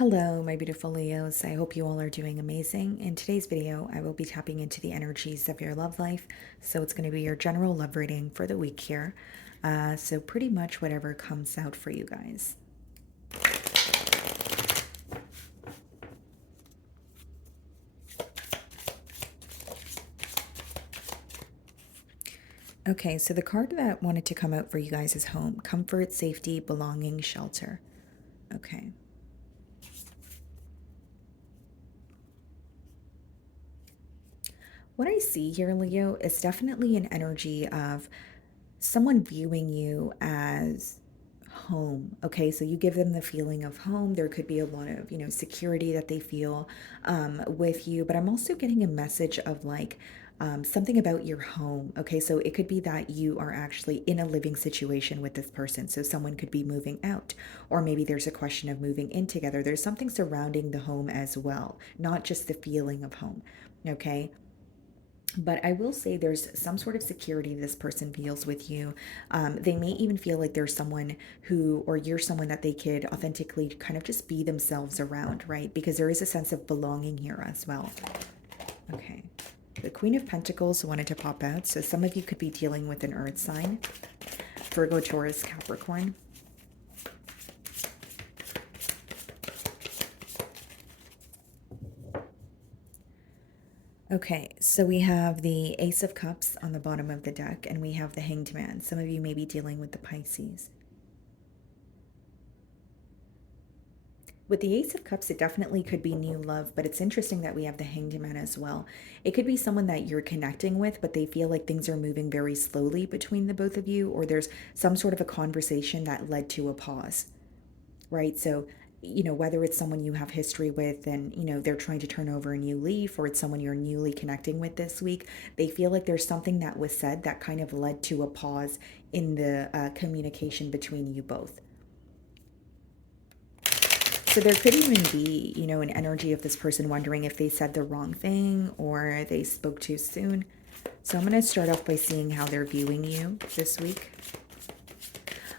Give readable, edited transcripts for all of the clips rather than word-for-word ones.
Hello, my beautiful Leos. I hope you all are doing amazing. In today's video, I will be tapping into the energies of your love life. So it's going to be your general love reading for the week here. So pretty much whatever comes out for you guys. Okay, so the card that wanted to come out for you guys is home, comfort, safety, belonging, shelter. Okay. What I see here, Leo, is definitely an energy of someone viewing you as home. Okay, so you give them the feeling of home. There could be a lot of, security that they feel with you, but I'm also getting a message of like something about your home. Okay, so it could be that you are actually in a living situation with this person. So someone could be moving out, or maybe there's a question of moving in together. There's something surrounding the home as well, not just the feeling of home. Okay, but I will say there's some sort of security this person feels with you. They may even feel like there's someone who, or you're someone that they could authentically kind of just be themselves around, right? Because there is a sense of belonging here as well. Okay. The Queen of Pentacles wanted to pop out. So some of you could be dealing with an earth sign: Virgo, Taurus, Capricorn. Okay, so we have the Ace of Cups on the bottom of the deck, and we have the Hanged Man. Some of you may be dealing with the Pisces. With the Ace of Cups, it definitely could be new love, but it's interesting that we have the Hanged Man as well. It could be someone that you're connecting with, but they feel like things are moving very slowly between the both of you, or there's some sort of a conversation that led to a pause, right? So, whether it's someone you have history with and, they're trying to turn over a new leaf, or it's someone you're newly connecting with this week, they feel like there's something that was said that kind of led to a pause in the communication between you both. So there could even be, an energy of this person wondering if they said the wrong thing or they spoke too soon. So I'm going to start off by seeing how they're viewing you this week.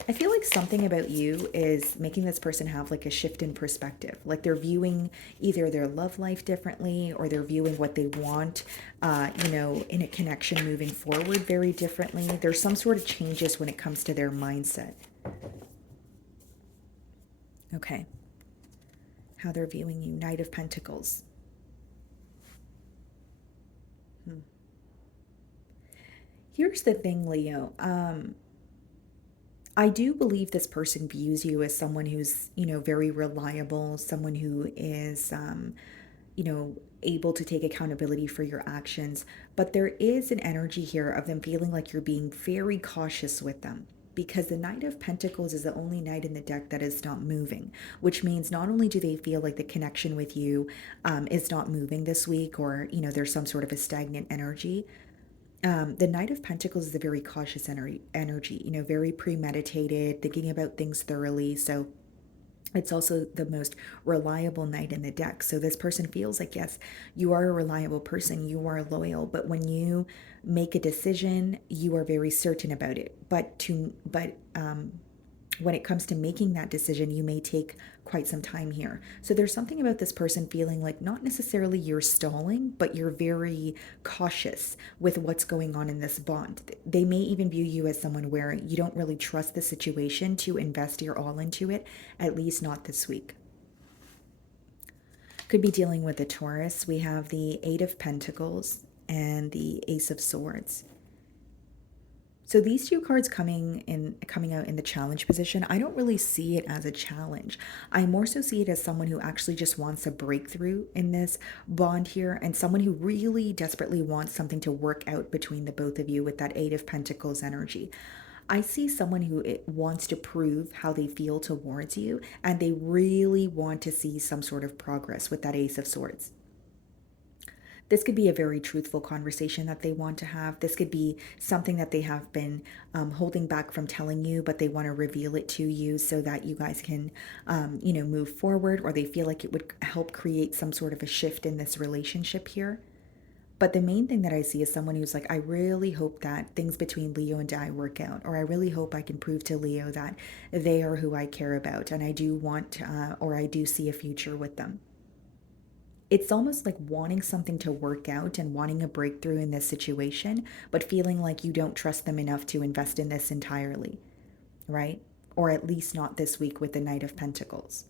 I feel like something about you is making this person have like a shift in perspective. Like they're viewing either their love life differently, or they're viewing what they want, in a connection moving forward very differently. There's some sort of changes when it comes to their mindset. Okay. How they're viewing you. Knight of Pentacles. Here's the thing, Leo. I do believe this person views you as someone who's, very reliable, someone who is, able to take accountability for your actions. But there is an energy here of them feeling like you're being very cautious with them. Because the Knight of Pentacles is the only knight in the deck that is not moving, which means not only do they feel like the connection with you is not moving this week, or, there's some sort of a stagnant energy. The Knight of Pentacles is a very cautious energy, very premeditated, thinking about things thoroughly. So it's also the most reliable knight in the deck. So this person feels like, yes, you are a reliable person, you are loyal, but when you make a decision, you are very certain about it. But when it comes to making that decision, you may take quite some time here. So there's something about this person feeling like not necessarily you're stalling, but you're very cautious with what's going on in this bond. They may even view you as someone where you don't really trust the situation to invest your all into it, at least not this week. Could be dealing with a Taurus. We have the Eight of Pentacles and the Ace of Swords. So these two cards coming out in the challenge position, I don't really see it as a challenge. I more so see it as someone who actually just wants a breakthrough in this bond here, and someone who really desperately wants something to work out between the both of you with that Eight of Pentacles energy. I see someone who wants to prove how they feel towards you, and they really want to see some sort of progress with that Ace of Swords. This could be a very truthful conversation that they want to have. This could be something that they have been holding back from telling you, but they want to reveal it to you so that you guys can, move forward, or they feel like it would help create some sort of a shift in this relationship here. But the main thing that I see is someone who's like, I really hope that things between Leo and I work out, or I really hope I can prove to Leo that they are who I care about, and I do want, or I do see a future with them. It's almost like wanting something to work out and wanting a breakthrough in this situation, but feeling like you don't trust them enough to invest in this entirely, right? Or at least not this week with the Knight of Pentacles.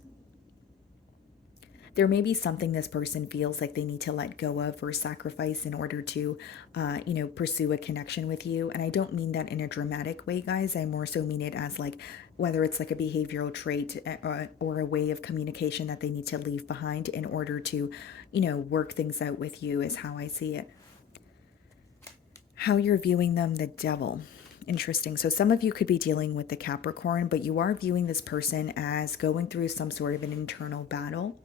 There may be something this person feels like they need to let go of or sacrifice in order to, pursue a connection with you. And I don't mean that in a dramatic way, guys. I more so mean it as like whether it's like a behavioral trait or a way of communication that they need to leave behind in order to, work things out with you, is how I see it. How you're viewing them, the Devil. Interesting. So some of you could be dealing with the Capricorn, but you are viewing this person as going through some sort of an internal battle,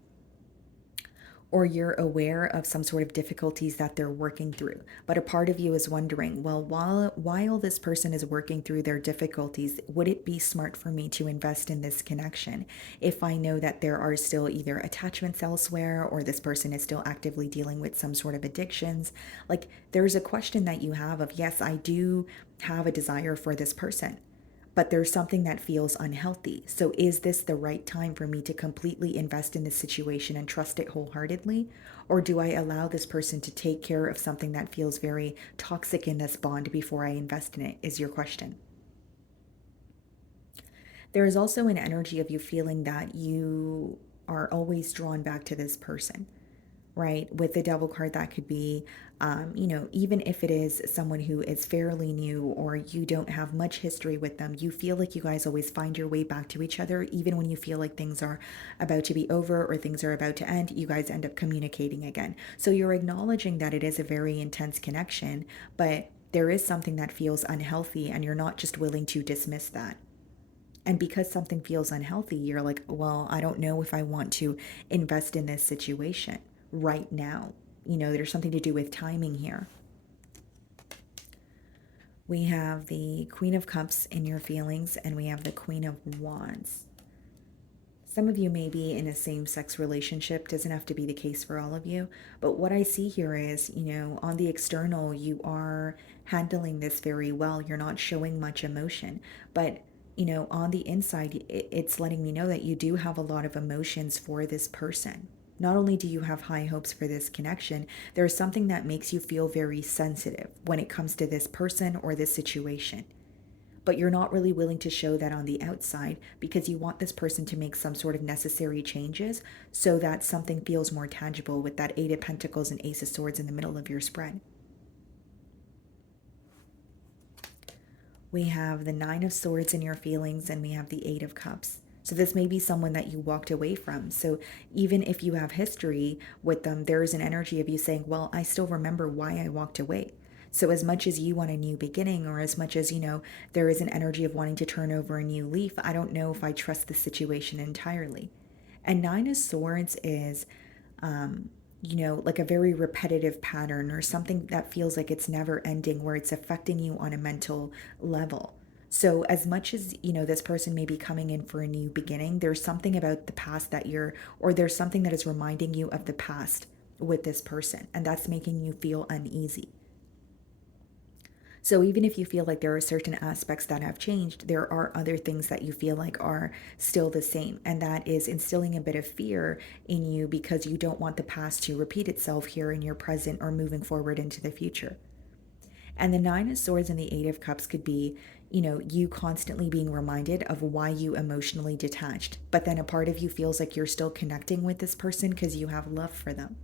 or you're aware of some sort of difficulties that they're working through. But a part of you is wondering, well, while this person is working through their difficulties, would it be smart for me to invest in this connection if I know that there are still either attachments elsewhere, or this person is still actively dealing with some sort of addictions? Like, there's a question that you have of, yes, I do have a desire for this person, but there's something that feels unhealthy. So, is this the right time for me to completely invest in this situation and trust it wholeheartedly? Or do I allow this person to take care of something that feels very toxic in this bond before I invest in it? Is your question. There is also an energy of you feeling that you are always drawn back to this person, right? With the Devil card, that could be, even if it is someone who is fairly new or you don't have much history with them, you feel like you guys always find your way back to each other. Even when you feel like things are about to be over or things are about to end, you guys end up communicating again. So you're acknowledging that it is a very intense connection, but there is something that feels unhealthy, and you're not just willing to dismiss that. And because something feels unhealthy, you're like, well, I don't know if I want to invest in this situation right now. There's something to do with timing here. We have the Queen of Cups in your feelings, and we have the Queen of Wands. Some of you may be in a same sex relationship, doesn't have to be the case for all of you. But what I see here is, on the external, you are handling this very well. You're not showing much emotion. But, on the inside, it's letting me know that you do have a lot of emotions for this person. Not only do you have high hopes for this connection, there's something that makes you feel very sensitive when it comes to this person or this situation, but you're not really willing to show that on the outside because you want this person to make some sort of necessary changes so that something feels more tangible with that Eight of Pentacles and Ace of Swords in the middle of your spread. We have the Nine of Swords in your feelings, and we have the Eight of Cups. So this may be someone that you walked away from. So even if you have history with them, there is an energy of you saying, well, I still remember why I walked away. So as much as you want a new beginning, or as much as, there is an energy of wanting to turn over a new leaf, I don't know if I trust the situation entirely. And Nine of Swords is, like a very repetitive pattern, or something that feels like it's never ending, where it's affecting you on a mental level. So as much as, this person may be coming in for a new beginning, there's something about the past or there's something that is reminding you of the past with this person, and that's making you feel uneasy. So even if you feel like there are certain aspects that have changed, there are other things that you feel like are still the same. And that is instilling a bit of fear in you because you don't want the past to repeat itself here in your present or moving forward into the future. And the Nine of Swords and the Eight of Cups could be, you constantly being reminded of why you emotionally detached. But then a part of you feels like you're still connecting with this person because you have love for them.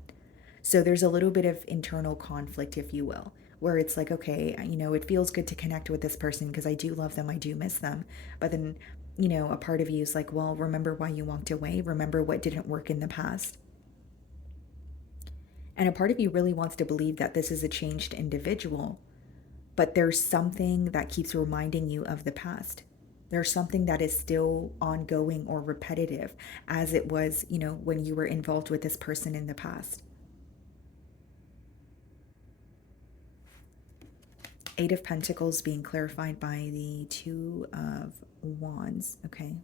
So there's a little bit of internal conflict, if you will, where it's like, okay, it feels good to connect with this person because I do love them, I do miss them. But then, a part of you is like, well, remember why you walked away, remember what didn't work in the past. And a part of you really wants to believe that this is a changed individual, but there's something that keeps reminding you of the past. There's something that is still ongoing or repetitive as it was, when you were involved with this person in the past. Eight of Pentacles being clarified by the Two of Wands. Okay.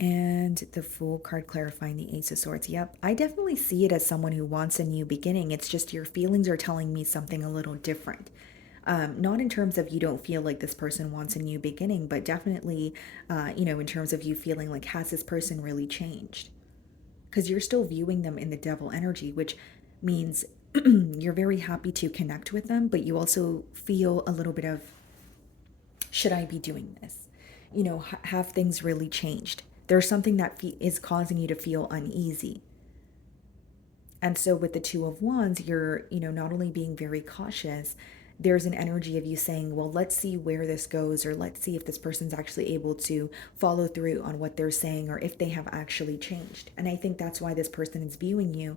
And the Fool card clarifying the Ace of Swords. Yep, I definitely see it as someone who wants a new beginning. It's just your feelings are telling me something a little different. Not in terms of you don't feel like this person wants a new beginning, but definitely, in terms of you feeling like, has this person really changed? Because you're still viewing them in the devil energy, which means you're very happy to connect with them, but you also feel a little bit of, should I be doing this? Have things really changed? There's something that is causing you to feel uneasy. And so with the Two of Wands, you're, not only being very cautious, there's an energy of you saying, well, let's see where this goes, or let's see if this person's actually able to follow through on what they're saying, or if they have actually changed. And I think that's why this person is viewing you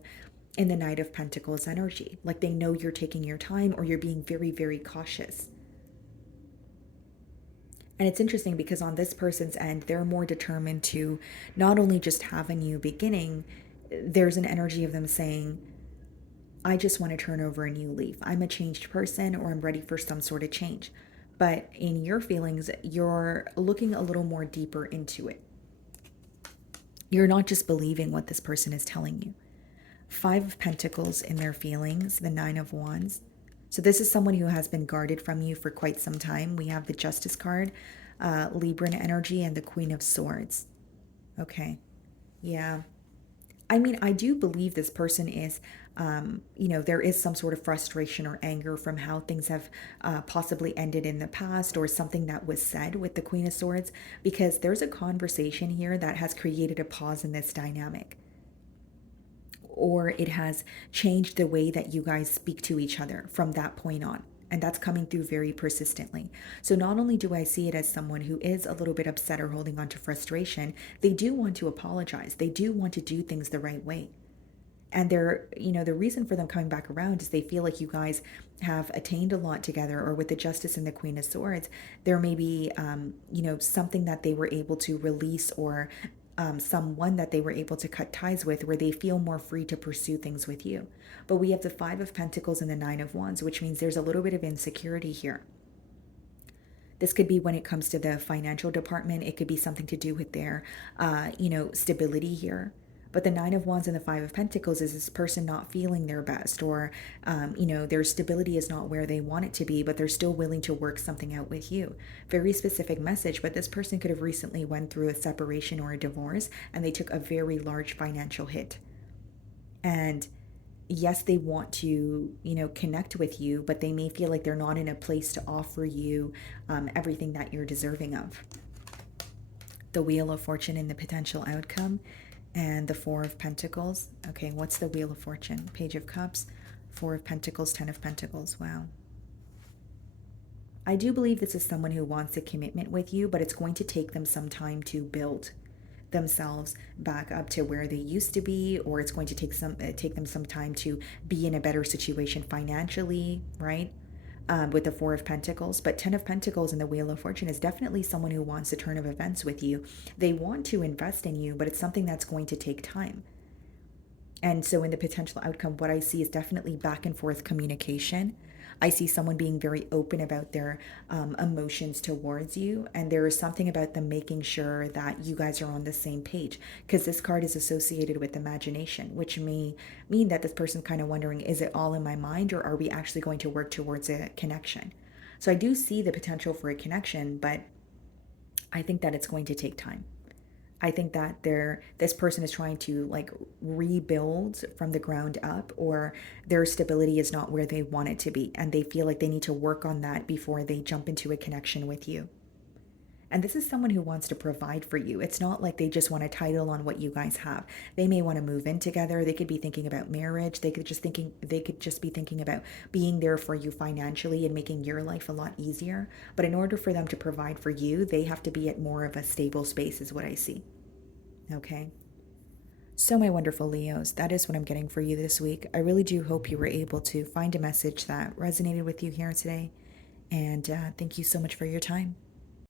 in the Knight of Pentacles energy. Like they know you're taking your time or you're being very, very cautious. And it's interesting because on this person's end, they're more determined to not only just have a new beginning, there's an energy of them saying, I just want to turn over a new leaf. I'm a changed person or I'm ready for some sort of change. But in your feelings, you're looking a little more deeper into it. You're not just believing what this person is telling you. Five of Pentacles in their feelings, the Nine of Wands. So this is someone who has been guarded from you for quite some time. We have the Justice card, Libran energy, and the Queen of Swords. Okay. Yeah. I mean, I do believe this person is, there is some sort of frustration or anger from how things have possibly ended in the past or something that was said with the Queen of Swords, because there's a conversation here that has created a pause in this dynamic. Or it has changed the way that you guys speak to each other from that point on. And that's coming through very persistently. So not only do I see it as someone who is a little bit upset or holding on to frustration, they do want to apologize. They do want to do things the right way. And they're, the reason for them coming back around is they feel like you guys have attained a lot together, or with the Justice and the Queen of Swords, there may be, something that they were able to release, or someone that they were able to cut ties with, where they feel more free to pursue things with you. But we have the Five of Pentacles and the Nine of Wands, which means there's a little bit of insecurity here. This could be when it comes to the financial department. It could be something to do with their, stability here. But the Nine of Wands and the Five of Pentacles is this person not feeling their best, or, their stability is not where they want it to be, but they're still willing to work something out with you. Very specific message, but this person could have recently went through a separation or a divorce, and they took a very large financial hit. And yes, they want to, connect with you, but they may feel like they're not in a place to offer you everything that you're deserving of. The Wheel of Fortune and the potential outcome, and the Four of Pentacles. Okay, what's the Wheel of Fortune? Page of Cups, Four of Pentacles, Ten of Pentacles. Wow. I do believe this is someone who wants a commitment with you, but it's going to take them some time to build themselves back up to where they used to be, or it's going to take them some time to be in a better situation financially, right? With the Four of Pentacles. But Ten of Pentacles and the Wheel of Fortune is definitely someone who wants a turn of events with you. They want to invest in you, but it's something that's going to take time. And so in the potential outcome, what I see is definitely back and forth communication. I see someone being very open about their emotions towards you. And there is something about them making sure that you guys are on the same page, because this card is associated with imagination, which may mean that this person's kind of wondering, is it all in my mind, or are we actually going to work towards a connection? So I do see the potential for a connection, but I think that it's going to take time. I think that this person is trying to like rebuild from the ground up, or their stability is not where they want it to be, and they feel like they need to work on that before they jump into a connection with you. And this is someone who wants to provide for you. It's not like they just want a title on what you guys have. They may want to move in together. They could be thinking about marriage. They could just be thinking about being there for you financially and making your life a lot easier. But in order for them to provide for you, they have to be at more of a stable space, is what I see. Okay. So, my wonderful Leos, that is what I'm getting for you this week. I really do hope you were able to find a message that resonated with you here today. And thank you so much for your time.